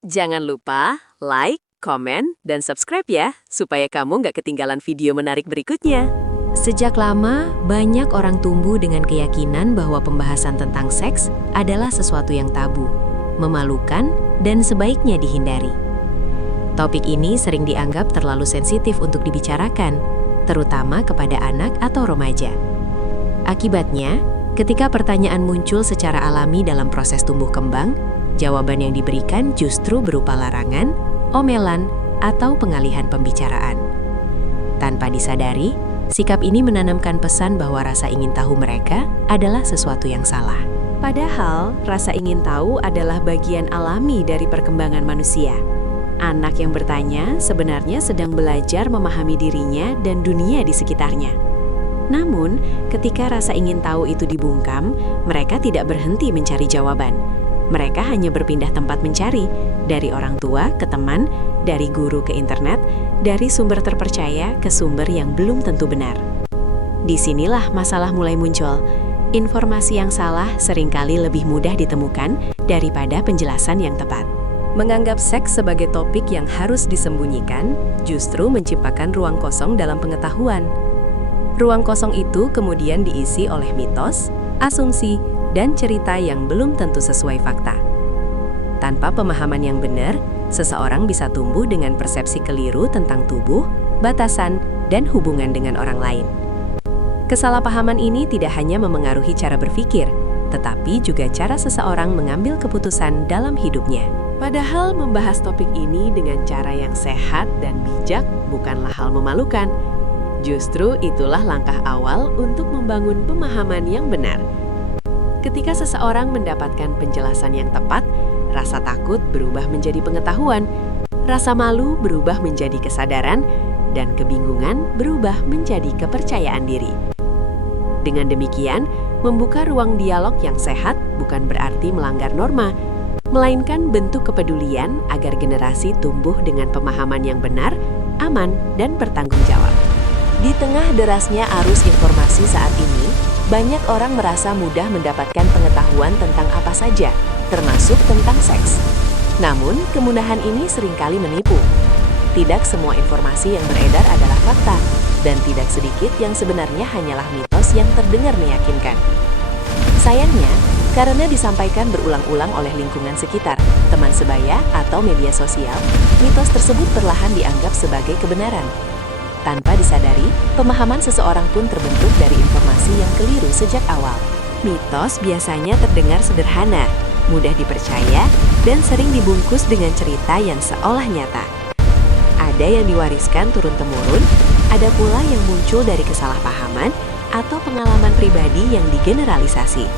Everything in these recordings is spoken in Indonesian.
Jangan lupa like, komen, dan subscribe ya, supaya kamu nggak ketinggalan video menarik berikutnya. Sejak lama, banyak orang tumbuh dengan keyakinan bahwa pembahasan tentang seks adalah sesuatu yang tabu, memalukan, dan sebaiknya dihindari. Topik ini sering dianggap terlalu sensitif untuk dibicarakan, terutama kepada anak atau remaja. Akibatnya, ketika pertanyaan muncul secara alami dalam proses tumbuh kembang, jawaban yang diberikan justru berupa larangan, omelan, atau pengalihan pembicaraan. Tanpa disadari, sikap ini menanamkan pesan bahwa rasa ingin tahu mereka adalah sesuatu yang salah. Padahal, rasa ingin tahu adalah bagian alami dari perkembangan manusia. Anak yang bertanya sebenarnya sedang belajar memahami dirinya dan dunia di sekitarnya. Namun, ketika rasa ingin tahu itu dibungkam, mereka tidak berhenti mencari jawaban. Mereka hanya berpindah tempat mencari, dari orang tua ke teman, dari guru ke internet, dari sumber terpercaya ke sumber yang belum tentu benar. Disinilah masalah mulai muncul. Informasi yang salah seringkali lebih mudah ditemukan daripada penjelasan yang tepat. Menganggap seks sebagai topik yang harus disembunyikan justru menciptakan ruang kosong dalam pengetahuan. Ruang kosong itu kemudian diisi oleh mitos, asumsi, dan cerita yang belum tentu sesuai fakta. Tanpa pemahaman yang benar, seseorang bisa tumbuh dengan persepsi keliru tentang tubuh, batasan, dan hubungan dengan orang lain. Kesalahpahaman ini tidak hanya memengaruhi cara berpikir, tetapi juga cara seseorang mengambil keputusan dalam hidupnya. Padahal membahas topik ini dengan cara yang sehat dan bijak bukanlah hal memalukan. Justru itulah langkah awal untuk membangun pemahaman yang benar. Ketika seseorang mendapatkan penjelasan yang tepat, rasa takut berubah menjadi pengetahuan, rasa malu berubah menjadi kesadaran, dan kebingungan berubah menjadi kepercayaan diri. Dengan demikian, membuka ruang dialog yang sehat bukan berarti melanggar norma, melainkan bentuk kepedulian agar generasi tumbuh dengan pemahaman yang benar, aman, dan bertanggung jawab. Di tengah derasnya arus informasi saat ini, banyak orang merasa mudah mendapatkan pengetahuan tentang apa saja, termasuk tentang seks. Namun, kemudahan ini seringkali menipu. Tidak semua informasi yang beredar adalah fakta, dan tidak sedikit yang sebenarnya hanyalah mitos yang terdengar meyakinkan. Sayangnya, karena disampaikan berulang-ulang oleh lingkungan sekitar, teman sebaya, atau media sosial, mitos tersebut perlahan dianggap sebagai kebenaran. Tanpa disadari, pemahaman seseorang pun terbentuk dari informasi yang keliru sejak awal. Mitos biasanya terdengar sederhana, mudah dipercaya, dan sering dibungkus dengan cerita yang seolah nyata. Ada yang diwariskan turun-temurun, ada pula yang muncul dari kesalahpahaman atau pengalaman pribadi yang digeneralisasi.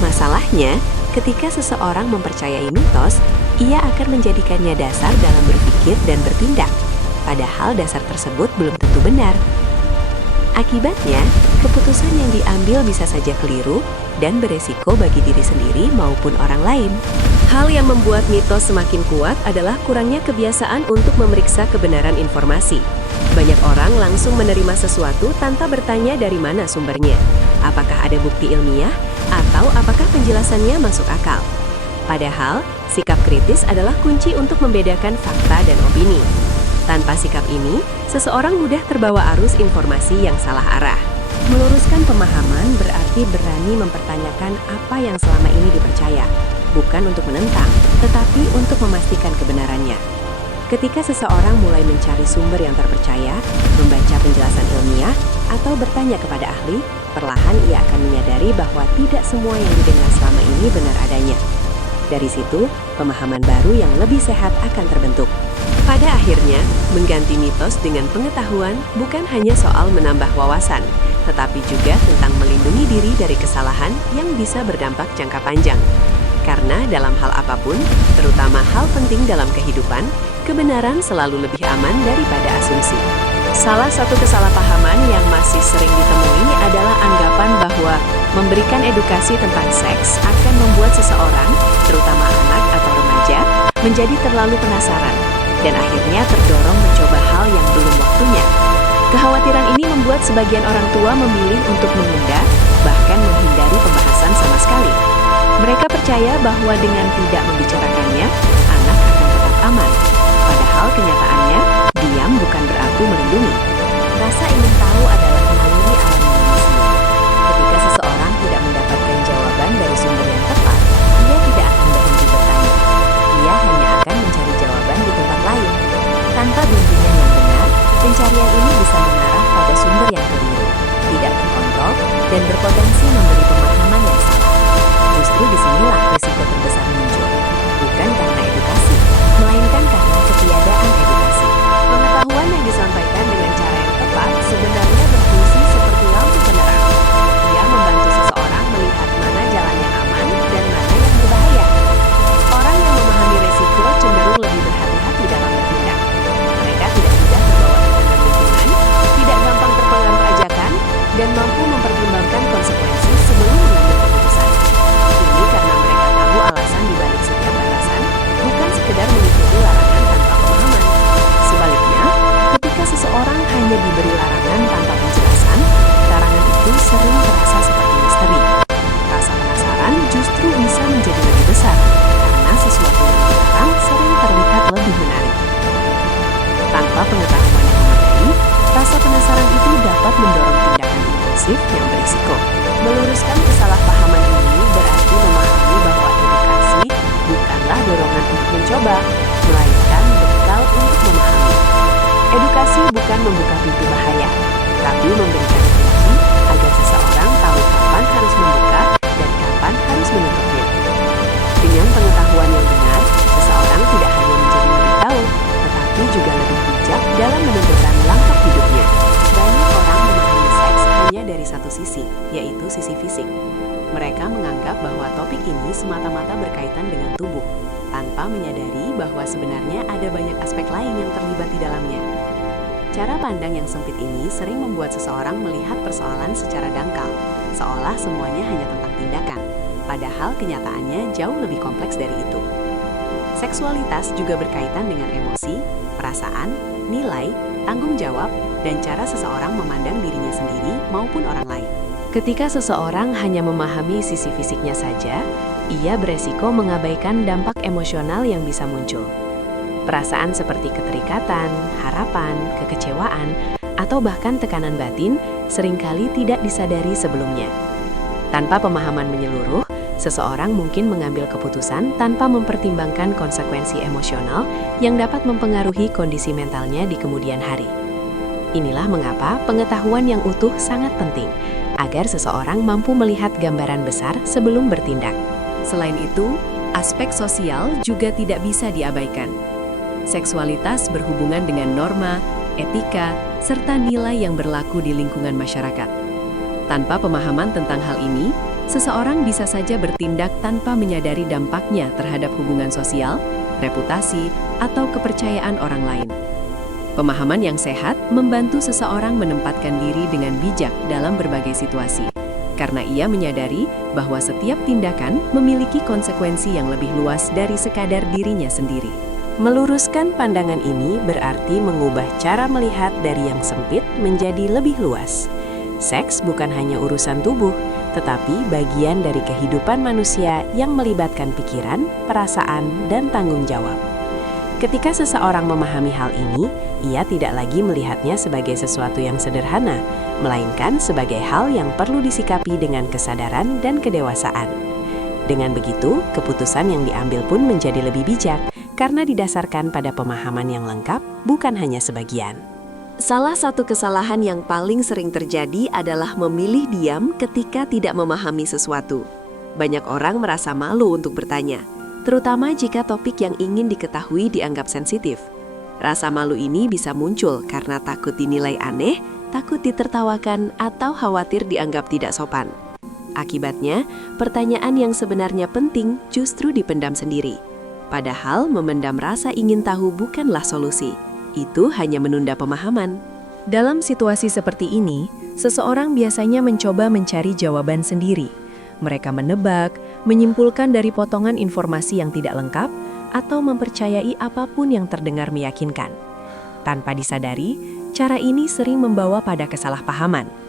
Masalahnya, ketika seseorang mempercayai mitos, ia akan menjadikannya dasar dalam berpikir dan bertindak. Padahal dasar tersebut belum tentu benar. Akibatnya, keputusan yang diambil bisa saja keliru dan beresiko bagi diri sendiri maupun orang lain. Hal yang membuat mitos semakin kuat adalah kurangnya kebiasaan untuk memeriksa kebenaran informasi. Banyak orang langsung menerima sesuatu tanpa bertanya dari mana sumbernya. Apakah ada bukti ilmiah atau apakah penjelasannya masuk akal? Padahal, sikap kritis adalah kunci untuk membedakan fakta dan opini. Tanpa sikap ini, seseorang mudah terbawa arus informasi yang salah arah. Meluruskan pemahaman berarti berani mempertanyakan apa yang selama ini dipercaya, bukan untuk menentang, tetapi untuk memastikan kebenarannya. Ketika seseorang mulai mencari sumber yang terpercaya, membaca penjelasan ilmiah, atau bertanya kepada ahli, perlahan ia akan menyadari bahwa tidak semua yang didengar selama ini benar adanya. Dari situ, pemahaman baru yang lebih sehat akan terbentuk. Pada akhirnya, mengganti mitos dengan pengetahuan bukan hanya soal menambah wawasan, tetapi juga tentang melindungi diri dari kesalahan yang bisa berdampak jangka panjang. Karena dalam hal apapun, terutama hal penting dalam kehidupan, kebenaran selalu lebih aman daripada asumsi. Salah satu kesalahpahaman yang masih sering ditemui adalah anggapan bahwa memberikan edukasi tentang seks akan membuat seseorang, terutama anak atau remaja, menjadi terlalu penasaran dan akhirnya terdorong mencoba hal yang belum waktunya. Kekhawatiran ini membuat sebagian orang tua memilih untuk menunda, bahkan menghindari pembahasan sama sekali. Mereka percaya bahwa dengan tidak membicarakannya, hanya diberi larangan tanpa penjelasan, larangan itu sering terasa seperti misteri. Rasa penasaran justru bisa menjadi lebih besar, karena sesuatu yang dilarang sering terlihat lebih menarik. Tanpa pengetahuan yang memadai, rasa penasaran itu dapat mendorong tindakan impulsif yang berisiko. Meluruskan kesalahpahaman ini berarti memahami bahwa edukasi bukanlah dorongan untuk mencoba, melainkan bekal untuk memahami. Edukasi bukan membuka pintu bahaya, tapi memberikan kunci agar seseorang tahu kapan harus membuka dan kapan harus menutupnya. Dengan pengetahuan yang benar, seseorang tidak hanya menjadi lebih tahu, tetapi juga lebih bijak dalam menentukan langkah hidupnya. Banyak orang memahami seks hanya dari satu sisi, yaitu sisi fisik. Mereka menganggap bahwa topik ini semata-mata berkaitan dengan tubuh, tanpa menyadari bahwa sebenarnya ada banyak aspek lain yang terlibat di dalamnya. Cara pandang yang sempit ini sering membuat seseorang melihat persoalan secara dangkal, seolah semuanya hanya tentang tindakan, padahal kenyataannya jauh lebih kompleks dari itu. Seksualitas juga berkaitan dengan emosi, perasaan, nilai, tanggung jawab, dan cara seseorang memandang dirinya sendiri maupun orang lain. Ketika seseorang hanya memahami sisi fisiknya saja, ia beresiko mengabaikan dampak emosional yang bisa muncul. Perasaan seperti keterikatan, harapan, kekecewaan, atau bahkan tekanan batin seringkali tidak disadari sebelumnya. Tanpa pemahaman menyeluruh, seseorang mungkin mengambil keputusan tanpa mempertimbangkan konsekuensi emosional yang dapat mempengaruhi kondisi mentalnya di kemudian hari. Inilah mengapa pengetahuan yang utuh sangat penting, agar seseorang mampu melihat gambaran besar sebelum bertindak. Selain itu, aspek sosial juga tidak bisa diabaikan. Seksualitas berhubungan dengan norma, etika, serta nilai yang berlaku di lingkungan masyarakat. Tanpa pemahaman tentang hal ini, seseorang bisa saja bertindak tanpa menyadari dampaknya terhadap hubungan sosial, reputasi, atau kepercayaan orang lain. Pemahaman yang sehat membantu seseorang menempatkan diri dengan bijak dalam berbagai situasi, karena ia menyadari bahwa setiap tindakan memiliki konsekuensi yang lebih luas dari sekadar dirinya sendiri. Meluruskan pandangan ini berarti mengubah cara melihat dari yang sempit menjadi lebih luas. Seks bukan hanya urusan tubuh, tetapi bagian dari kehidupan manusia yang melibatkan pikiran, perasaan, dan tanggung jawab. Ketika seseorang memahami hal ini, ia tidak lagi melihatnya sebagai sesuatu yang sederhana, melainkan sebagai hal yang perlu disikapi dengan kesadaran dan kedewasaan. Dengan begitu, keputusan yang diambil pun menjadi lebih bijak, karena didasarkan pada pemahaman yang lengkap, bukan hanya sebagian. Salah satu kesalahan yang paling sering terjadi adalah memilih diam ketika tidak memahami sesuatu. Banyak orang merasa malu untuk bertanya, terutama jika topik yang ingin diketahui dianggap sensitif. Rasa malu ini bisa muncul karena takut dinilai aneh, takut ditertawakan, atau khawatir dianggap tidak sopan. Akibatnya, pertanyaan yang sebenarnya penting justru dipendam sendiri. Padahal memendam rasa ingin tahu bukanlah solusi. Itu hanya menunda pemahaman. Dalam situasi seperti ini, seseorang biasanya mencoba mencari jawaban sendiri. Mereka menebak, menyimpulkan dari potongan informasi yang tidak lengkap, atau mempercayai apapun yang terdengar meyakinkan. Tanpa disadari, cara ini sering membawa pada kesalahpahaman.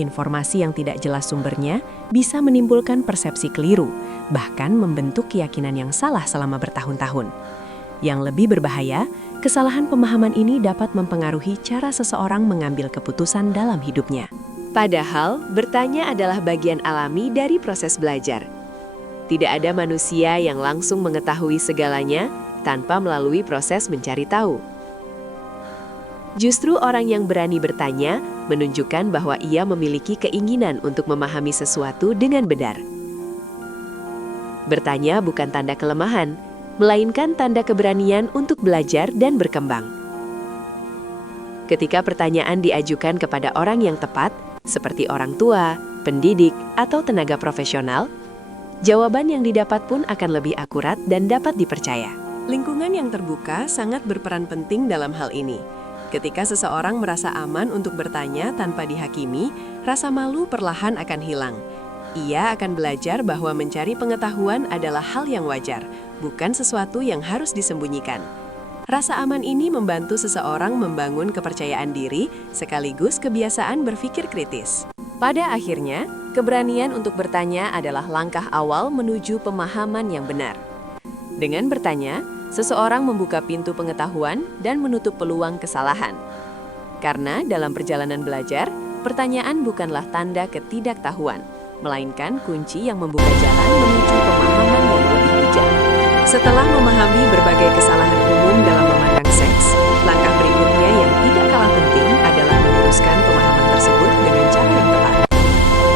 Informasi yang tidak jelas sumbernya bisa menimbulkan persepsi keliru, bahkan membentuk keyakinan yang salah selama bertahun-tahun. Yang lebih berbahaya, kesalahan pemahaman ini dapat mempengaruhi cara seseorang mengambil keputusan dalam hidupnya. Padahal, bertanya adalah bagian alami dari proses belajar. Tidak ada manusia yang langsung mengetahui segalanya tanpa melalui proses mencari tahu. Justru orang yang berani bertanya menunjukkan bahwa ia memiliki keinginan untuk memahami sesuatu dengan benar. Bertanya bukan tanda kelemahan, melainkan tanda keberanian untuk belajar dan berkembang. Ketika pertanyaan diajukan kepada orang yang tepat, seperti orang tua, pendidik, atau tenaga profesional, jawaban yang didapat pun akan lebih akurat dan dapat dipercaya. Lingkungan yang terbuka sangat berperan penting dalam hal ini. Ketika seseorang merasa aman untuk bertanya tanpa dihakimi, rasa malu perlahan akan hilang. Ia akan belajar bahwa mencari pengetahuan adalah hal yang wajar, bukan sesuatu yang harus disembunyikan. Rasa aman ini membantu seseorang membangun kepercayaan diri sekaligus kebiasaan berpikir kritis. Pada akhirnya, keberanian untuk bertanya adalah langkah awal menuju pemahaman yang benar. Dengan bertanya, seseorang membuka pintu pengetahuan dan menutup peluang kesalahan. Karena dalam perjalanan belajar, pertanyaan bukanlah tanda ketidaktahuan, melainkan kunci yang membuka jalan menuju pemahaman yang lebih bijak. Setelah memahami berbagai kesalahan umum dalam memandang seks, langkah berikutnya yang tidak kalah penting adalah meluruskan pemahaman tersebut dengan cara yang tepat.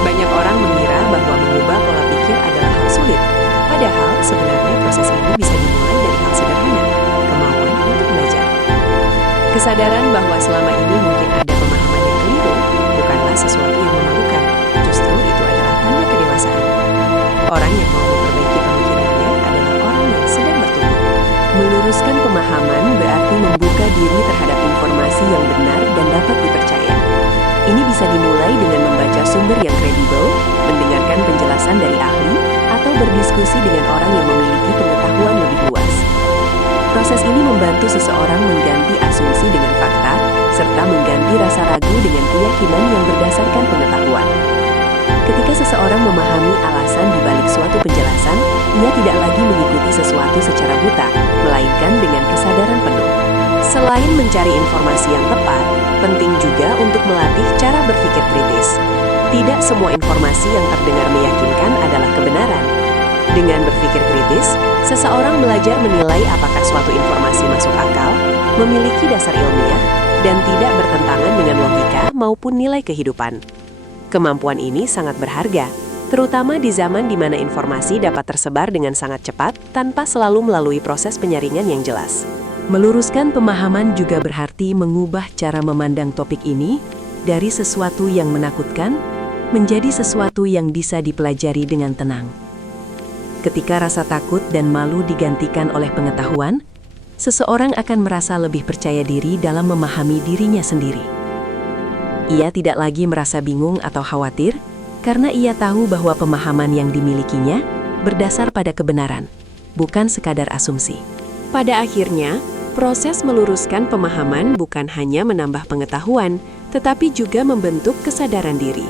Banyak orang mengira bahwa mengubah pola pikir adalah hal sulit, padahal sebenarnya proses ini bisa dimulai dari hal sederhana, kemauan untuk belajar. Kesadaran bahwa selama ini mungkin ada pemahaman yang keliru bukanlah sesuatu yang memalukan, justru itu adalah tanda kedewasaan. Orang yang mau memperbaiki pemikirannya adalah orang yang sedang bertumbuh. Meluruskan pemahaman berarti membuka diri terhadap informasi yang benar dan dapat dipercaya. Ini bisa dimulai dengan membaca sumber yang kredibel, mendengarkan penjelasan dari ahli, atau berdiskusi dengan orang yang memiliki pengetahuan lebih luas. Proses ini membantu seseorang mengganti asumsi dengan fakta, serta mengganti rasa ragu dengan keyakinan yang berdasarkan pengetahuan. Ketika seseorang memahami alasan di balik suatu penjelasan, ia tidak lagi mengikuti sesuatu secara buta, melainkan dengan kesadaran penuh. Selain mencari informasi yang tepat, penting juga untuk melatih cara berpikir kritis. Tidak semua informasi yang terdengar meyakinkan adalah kebenaran. Dengan berpikir kritis, seseorang belajar menilai apakah suatu informasi masuk akal, memiliki dasar ilmiah, dan tidak bertentangan dengan logika maupun nilai kehidupan. Kemampuan ini sangat berharga, terutama di zaman di mana informasi dapat tersebar dengan sangat cepat tanpa selalu melalui proses penyaringan yang jelas. Meluruskan pemahaman juga berarti mengubah cara memandang topik ini dari sesuatu yang menakutkan menjadi sesuatu yang bisa dipelajari dengan tenang. Ketika rasa takut dan malu digantikan oleh pengetahuan, seseorang akan merasa lebih percaya diri dalam memahami dirinya sendiri. Ia tidak lagi merasa bingung atau khawatir karena ia tahu bahwa pemahaman yang dimilikinya berdasar pada kebenaran, bukan sekadar asumsi. Pada akhirnya, proses meluruskan pemahaman bukan hanya menambah pengetahuan, tetapi juga membentuk kesadaran diri.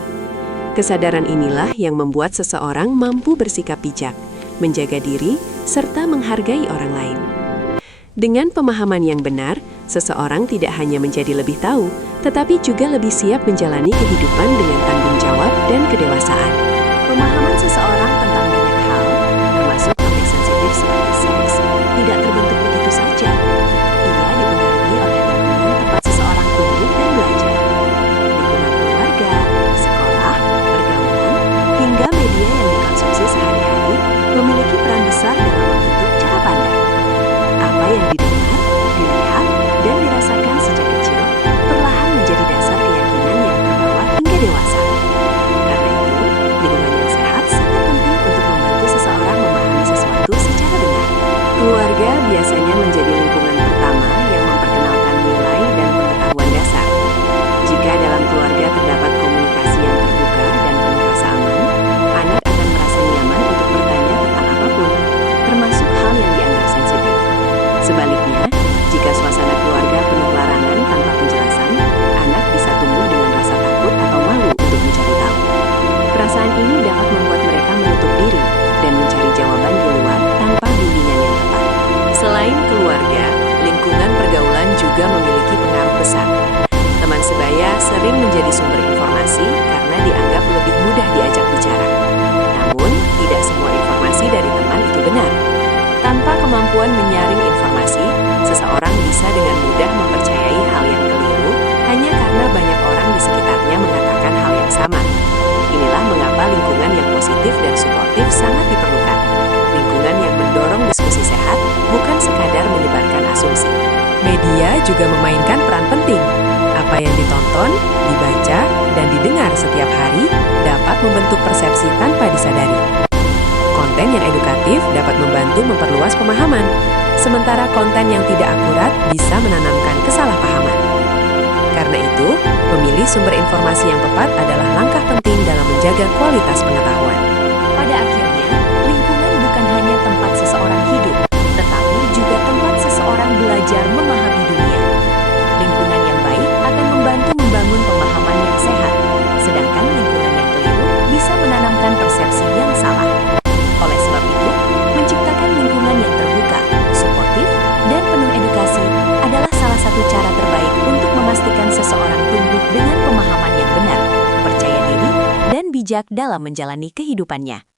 Kesadaran inilah yang membuat seseorang mampu bersikap bijak, menjaga diri, serta menghargai orang lain. Dengan pemahaman yang benar, seseorang tidak hanya menjadi lebih tahu, tetapi juga lebih siap menjalani kehidupan dengan tanggung jawab dan kedewasaan. Pemahaman seseorang tentang banyak hal, termasuk topik sensitif seperti seks, tidak terbentuk begitu saja. Ia dipengaruhi oleh lingkungan tempat seseorang tumbuh dan belajar. Lingkungan keluarga, sekolah, pergaulan, hingga media yang dikonsumsi sehari-hari memiliki peran besar dalam membentuk cara pandang. Apa yang didengar, dilihat, dan dirasakan sejak kecil perlahan menjadi dasar keyakinan yang terbawa hingga dewasa. Karena itu, lingkungan yang sehat sangat penting untuk membantu seseorang memahami sesuatu secara benar. Keluarga biasanya menjadi lingkungan pertama yang memperkenalkan nilai dan pengetahuan dasar. Jika dalam keluarga terdapat komunikasi yang terbuka dan penuh rasa aman, anak akan merasa nyaman untuk bertanya tentang apapun, termasuk hal yang dianggap sensitif. Sebaliknya, jika suasana keluarga penuh larangan tanpa penjelasan, anak bisa tumbuh dengan rasa takut atau malu untuk mencari tahu. Perasaan ini dapat membuat mereka menutup diri dan mencari jawaban di luar tanpa bimbingan yang tepat. Selain keluarga, lingkungan pergaulan juga memiliki pengaruh besar. Teman sebaya sering menjadi sumber informasi karena dianggap lebih mudah diajak bicara. Namun, tidak semua informasi dari teman itu benar. Tanpa kemampuan menyaring informasi, seseorang bisa dengan mudah mempercayai hal yang keliru hanya karena banyak orang di sekitarnya mengatakan hal yang sama. Inilah mengapa lingkungan yang positif dan suportif sangat diperlukan. Lingkungan yang mendorong diskusi sehat, bukan sekadar menyebarkan asumsi. Media juga memainkan peran penting. Apa yang ditonton, dibaca, dan didengar setiap hari dapat membentuk persepsi tanpa disadari. Konten yang edukatif dapat membantu memperluas pemahaman, sementara konten yang tidak akurat bisa menanamkan kesalahpahaman. Karena itu, memilih sumber informasi yang tepat adalah langkah penting dalam menjaga kualitas pengetahuan. Pada akhirnya, lingkungan bukan hanya tempat seseorang hidup, tetapi juga tempat seseorang belajar seseorang tumbuh dengan pemahaman yang benar, percaya diri, dan bijak dalam menjalani kehidupannya.